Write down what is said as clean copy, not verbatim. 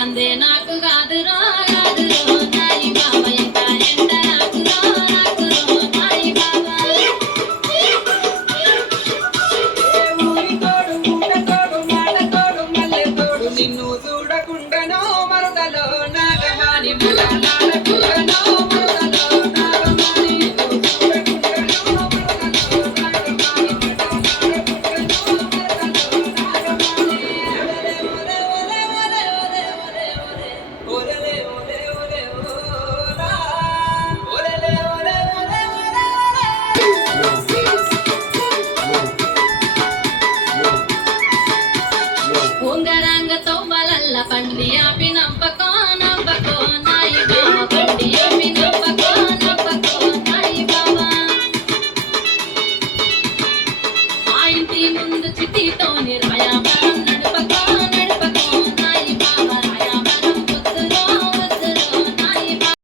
రందే నాకు కాదురో కాదురో నాయి బావ ఇంకా ఎండ రాకురో రాకురో నాయి బావ ఊరితోడు ఊటతోడు మాటతోడు మల్లెతోడు నిన్ను చూడకుండానో మరదలో నాగమాని మలాడకుండానో మరదలో నాగమాని నిన్ను చూడకుండానో మరదలో నాగమాని మలాడకుండానో మరదలో నాగమాని ఓలే ఓలే ఓలే ఓలా ఓలే ఓలే ఓలే ఉంగరంగ తోమలల్ల పండి ఆపినంప